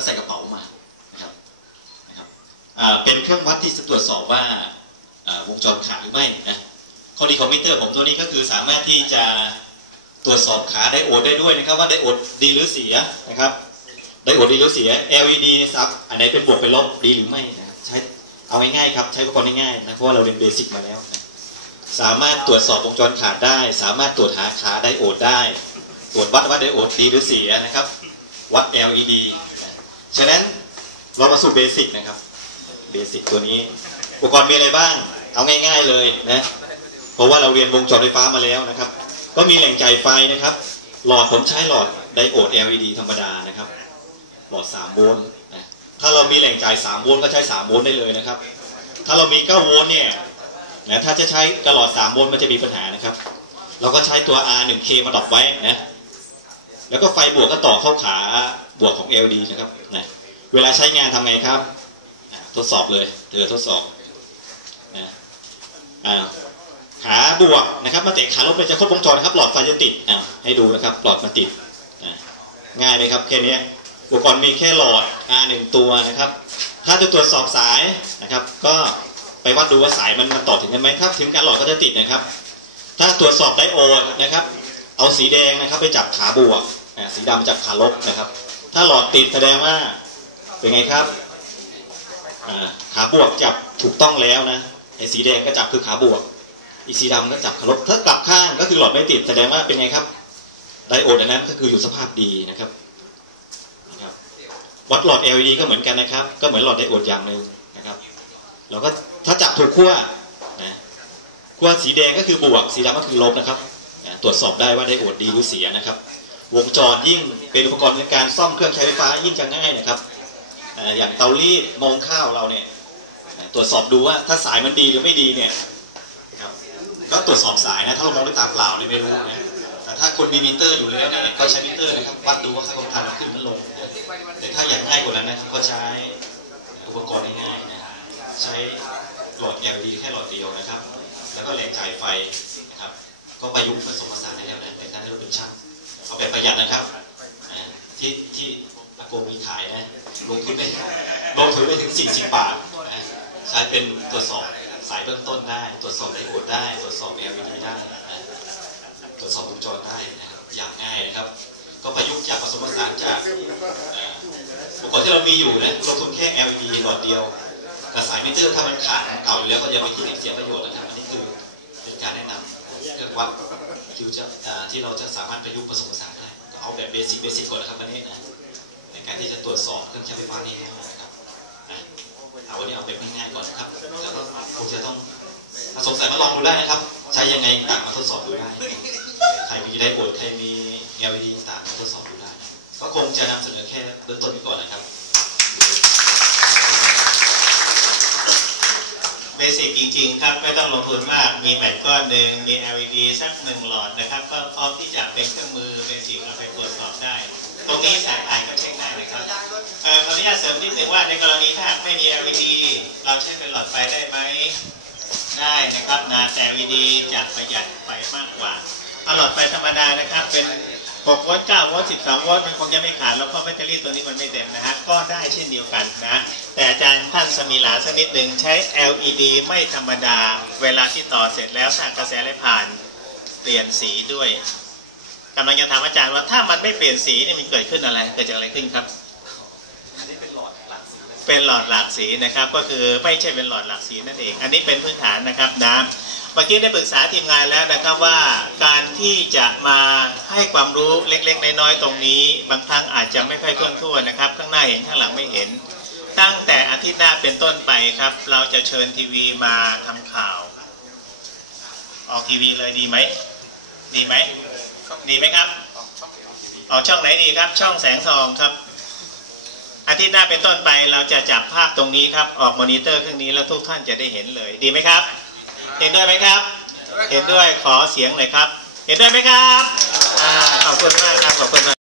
ก็ใส่กระเป๋ามานะครับนะครับเป็นเครื่องวัดที่จะตรวจสอบว่าวงจรขาดหรือไม่นะข้อดีของมิวเตอร์ผมตัวนี้ก็คือสามารถที่จะตรวจสอบขาไดโอดได้ด้วยนะครับว่าไดโอดดีหรือเสียนะครับไดโอดดีหรือเสีย LED ซับอันไหนเป็นบวกเป็นลบดีหรือไม่นะครับใช้เอาง่ายๆครับใช้อุปกรณ์ง่ายๆนะเพราะว่าเราเรียนเบสิกมาแล้วนะสามารถตรวจสอบวงจรขาดได้ สามารถตรวจหาขาไดโอดได้ ตรวจวัดว่าไดโอดดีหรือเสียนะครับ วัด LED นะ ฉะนั้นเรามาสู่เบสิกนะครับ เบสิกตัวนี้ อุปกรณ์มีอะไรบ้าง เอาง่าย ๆเลยนะ เพราะว่าเราเรียนวงจรไฟฟ้ามาแล้วนะครับ ก็มีแหล่งจ่ายไฟนะครับ หลอดผมใช้หลอดไดโอด LED ธรรมดานะครับ หลอด 3 โวลต์นะถ้าเรามีแหล่งจ่าย 3 โวลต์ก็ใช้ 3 โวลต์ได้เลยนะครับ ถ้าเรามี 9 โวลต์เนี่ยนะถ้าจะใช้กระหลอด 3 โวลต์มันจะมีปัญหานะครับ เราก็ใช้ตัว R1K มาดรอปไว้นะ แล้วก็ไฟบวกก็ต่อเข้าขา บวกของ LD นะครับนะเวลาใช้งานทำไงครับทดสอบเลยเธอทดสอบนะอ่าขาบวกนะครับมาเตะขาลบเลยจะครบวงจรนะครับ หลอดไฟจะติดอ่าให้ดูนะครับ หลอดมาติดง่ายไหมครับแค่นี้อุปกรณ์มีแค่หลอด R หนึ่งตัวนะครับ ถ้าจะตรวจสอบสายนะครับ ก็ไปวัดดูว่าสายมันมันต่อถึงกันไหมถ้าถึงกันหลอดก็จะติดนะครับ ถ้าตรวจสอบไดโอดนะครับ เอาสีแดงนะครับ ไปจับขาบวกสีดำจับขาลบนะครับ ถ้าหลอดติดแสดงว่า เป็นไงครับขาบวกจับถูกต้องแล้วนะไอ้สีแดงก็จับคือขาบวก อีสีดำก็จับขาลบถ้ากลับข้างก็คือหลอดไม่ติดแสดงว่าเป็นไงครับ ไดโอดอันนั้นก็คืออยู่สภาพดีนะครับวัดหลอด LED ก็เหมือนกันนะครับ ก็เหมือนหลอดไดโอดอย่างหนึ่งนะครับเราก็ถ้าจับถูกขั้วนะขั้วสีแดงก็คือบวก สีดำก็คือลบนะครับนะตรวจสอบได้ว่าไดโอดดีหรือเสียนะครับ วงจรยิ่งเป็นอุปกรณ์ในการซ่อมเครื่องใช้ไฟฟ้ายิ่งจะง่ายนะครับอย่างเตารีดมองข้าวเราเนี่ยตรวจสอบดูว่าถ้าสายมันดีหรือไม่ดีเนี่ยก็ตรวจสอบสายนะถ้าเรามองด้วยตาเปล่าเนี่ยไม่รู้นะแต่ถ้าคนมีมิเตอร์อยู่แล้วเนี่ยก็ใช้มิเตอร์นะครับวัดดูว่าค่าความทันมันขึ้นมันลง แต่ถ้าอยากง่ายกว่านั้นนะครับก็ใช้อุปกรณ์ง่ายๆนะใช้หลอด LED แค่หลอดเดียวนะครับ แล้วก็แรงจ่ายไฟนะครับก็ประยุกต์ผสมผสานได้แล้วนะในการที่เราเป็นช่าง เอาแบบประหยัดนะครับ ที่ที่อาโกมีขายนะลงทุนไปลงทุนไปถึง 40 บาท ใช้เป็นตรวจสอบสายเบื้องต้นได้ ตรวจสอบไดโอดได้ ตรวจสอบ LED ได้ ตรวจสอบวงจรได้นะครับอย่างง่ายนะครับ ก็ประยุกต์จากผสมผสานจากอุปกรณ์ที่เรามีอยู่นะลงทุนแค่ LED หลอดเดียวกับสายมิเตอร์ถ้ามันขาดมันเก่าอยู่แล้วก็อย่าไปทิ้งเสียประโยชน์นะครับอันนี้คือเป็นการแนะนำเรื่องวัด ที่จะที่เราจะสามารถประยุกต์ผสมผสานได้ก็เอาแบบเบสิกเบสิกก่อนนะครับวันนี้นะในการที่จะตรวจสอบเครื่องใช้ไฟฟ้านี้นะครับเอาวันนี้เอาแบบง่ายๆก่อนนะครับแล้วก็คงจะต้องถ้าสงสัยมาลองดูได้นะครับ ใช้ยังไงต่างมาทดสอบดูได้ ใครมีไดโอดใครมี LED ต่างมาทดสอบดูได้ ก็คงจะนำเสนอแค่เบื้องต้นนี้ก่อนนะครับ เบสิกจ ริง ๆ ครับไม่ต้องลงทุนมาก มีแบตก้อนหนึ่งมี LED สักหนึ่งหลอดนะครับ ก็พร้อมที่จะเป็นเครื่องมือเป็นสิ่งเราไปตรวจสอบได้ ตรงนี้สายผ่านก็เช็คได้นะครับขออนุญาตเสริมนิดนึงว่าในกรณีถ้าไม่มี LED เราใช้เป็นหลอดไฟได้ไหมได้นะครับนะแต่ LED จะประหยัดไฟมากกว่าเอาหลอดไฟธรรมดานะครับเป็น 6โวลต์9โวลต์12โวลต์มันคงจะไม่ขาดแล้วเพราะแบตเตอรี่ตัวนี้มันไม่เต็มนะฮะก็ได้เช่นเดียวกันนะแต่อาจารย์ท่านสมีหลาสักนิดหนึ่งใช้ LED ไม่ธรรมดา เวลาที่ต่อเสร็จแล้วถ้ากระแสไหลผ่านเปลี่ยนสีด้วยกำลังจะถามอาจารย์ว่าถ้ามันไม่เปลี่ยนสีนี่มันเกิดขึ้นอะไรเกิดจากอะไรขึ้นครับอันนี้เป็นหลอดหลักสีเป็นหลอดหลากสีนะครับก็คือไม่ใช่เป็นหลอดหลากสีนั่นเอง อันนี้เป็นพื้นฐานนะครับนะ เมื่อกี้ได้ปรึกษาทีมงานแล้วนะครับว่าการที่จะมาให้ความรู้เล็กๆน้อยๆตรงนี้ บางครั้งอาจจะไม่ค่อยทั่วทั่วนะครับ ข้างหน้าเห็นข้างหลังไม่เห็น ตั้งแต่อาทิตย์หน้าเป็นต้นไปครับ เราจะเชิญทีวีมาทำข่าว ออกทีวีเลยดีไหมดีไหมดีไหมครับออกช่องไหนดีครับ ช่องแสงทองครับ อาทิตย์หน้าเป็นต้นไปเราจะจับภาพตรงนี้ครับออกมอนิเตอร์เครื่องนี้แล้วทุกท่านจะได้เห็นเลยดีไหมครับ เห็นด้วยไหมครับ เห็นด้วยขอเสียงหน่อยครับ เห็นด้วยไหมครับอ่าขอบคุณมากครับขอบคุณมาก